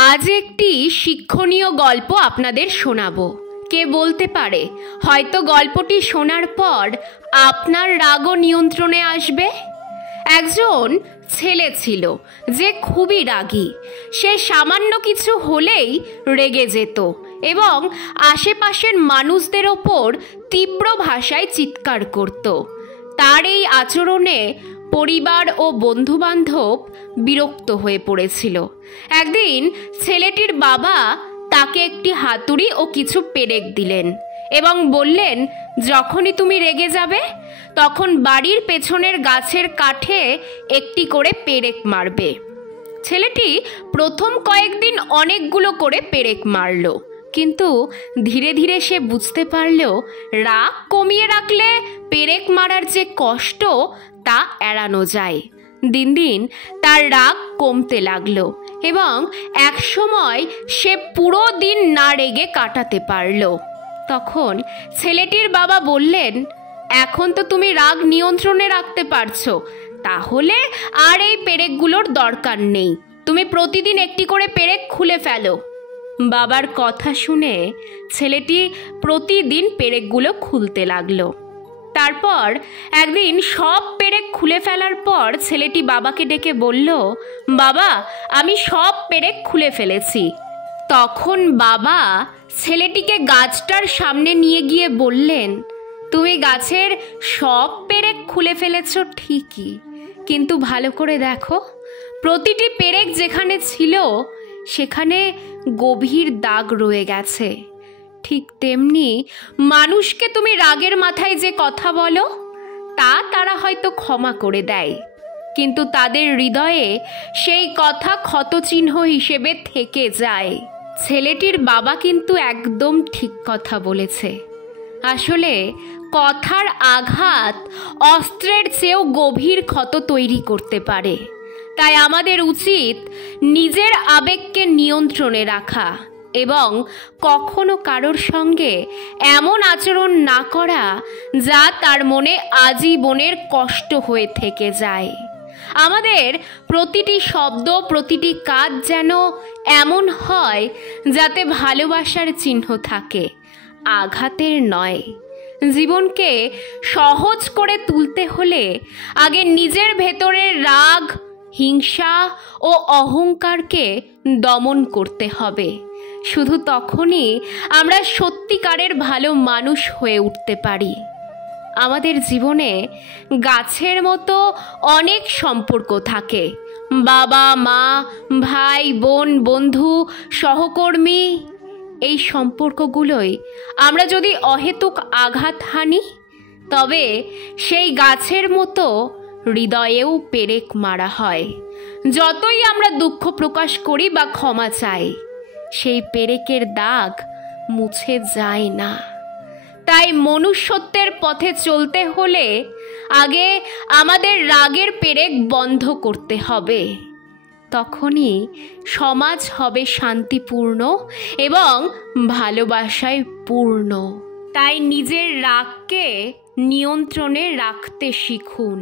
আজ একটি শিক্ষণীয় গল্প আপনাদের শোনাবো। কে বলতে পারে হয়তো গল্পটি শোনার পর আপনার রাগও নিয়ন্ত্রণে আসবে। একজন ছেলে ছিল যে খুবই রাগী। সে সামান্য কিছু হলেই রেগে যেত এবং আশেপাশের মানুষদের ওপর তীব্র ভাষায় চিৎকার করত। তার এই আচরণে পরিবার ও বন্ধুবান্ধব বিরক্ত হয়ে পড়েছিল। একদিন ছেলেটির বাবা তাকে একটি হাতুড়ি ও কিছু পেরেক দিলেন এবং বললেন, যখনই তুমি রেগে যাবে তখন বাড়ির পেছনের গাছের কাঠে একটি করে পেরেক মারবে। ছেলেটি প্রথম কয়েকদিন অনেকগুলো করে পেরেক মারল, কিন্তু ধীরে ধীরে সে বুঝতে পারল রাগ কমিয়ে রাখলে পেরেক মারার যে কষ্ট তা এড়ানো যায়। দিন দিন তার রাগ কমতে লাগলো এবং একসময় সে পুরো দিন না রেগে কাটাতে পারল। তখন ছেলেটির বাবা বললেন, এখন তো তুমি রাগ নিয়ন্ত্রণে রাখতে পারছো, তাহলে আর এই পেরেকগুলোর দরকার নেই। তুমি প্রতিদিন একটি করে পেরেক খুলে ফেলো। বাবার কথা শুনে ছেলেটি প্রতিদিন পেরেকগুলো খুলতে লাগলো। তারপর একদিন সব পেরেক খুলে ফেলার পর ছেলেটি বাবাকে ডেকে বলল, বাবা, আমি সব পেরেক খুলে ফেলেছি। তখন বাবা ছেলেটিকে গাছটার সামনে নিয়ে গিয়ে বললেন, তুমি গাছের সব পেরেক খুলে ফেলেছ ঠিকই, কিন্তু ভালো করে দেখো, প্রতিটি পেরেক যেখানে ছিল সেখানে গভীর দাগ রয়ে গেছে। ঠিক তেমনি মানুষকে তুমি রাগের মাথায় যে কথা বলো তা তারা হয়তো ক্ষমা করে দেয়, কিন্তু তাদের হৃদয়ে সেই কথা ক্ষতচিহ্ন হিসেবে থেকে যায়। ছেলেটির বাবা কিন্তু একদম ঠিক কথা বলেছে। আসলে কথার আঘাত অস্ত্রের চেয়েও গভীর ক্ষত তৈরি করতে পারে। তাই আমাদের উচিত নিজের আবেগকে নিয়ন্ত্রণে রাখা এবং কখনো কারোর সঙ্গে এমন আচরণ না করা যা তার মনে আজীবনের কষ্ট হয়ে থেকে যায়। আমাদের প্রতিটি শব্দ, প্রতিটি কাজ যেন এমন হয় যাতে ভালোবাসার চিহ্ন থাকে, আঘাতের নয়। জীবনকে সহজ করে তুলতে হলে আগে নিজের ভেতরের রাগ, হিংসা ও অহংকারকে দমন করতে হবে। শুধু তখনই আমরা সত্যিকারের ভালো মানুষ হয়ে উঠতে পারি। আমাদের জীবনে গাছের মতো অনেক সম্পর্ক থাকে, বাবা মা, ভাই বোন, বন্ধু, সহকর্মী। এই সম্পর্কগুলোই আমরা যদি অহেতুক আঘাত হানি তবে সেই গাছের মতো হৃদয়েও পেরেক মারা হয়। যতই আমরা দুঃখ প্রকাশ করি বা ক্ষমা চাই, সেই পেরেকের দাগ মুছে যায় না। তাই মনুষ্যত্বের পথে চলতে হলে আগে আমাদের রাগের পেরেক বন্ধ করতে হবে। তখনই সমাজ হবে শান্তিপূর্ণ এবং ভালোবাসায় পূর্ণ। তাই নিজের রাগকে নিয়ন্ত্রণে রাখতে শিখুন।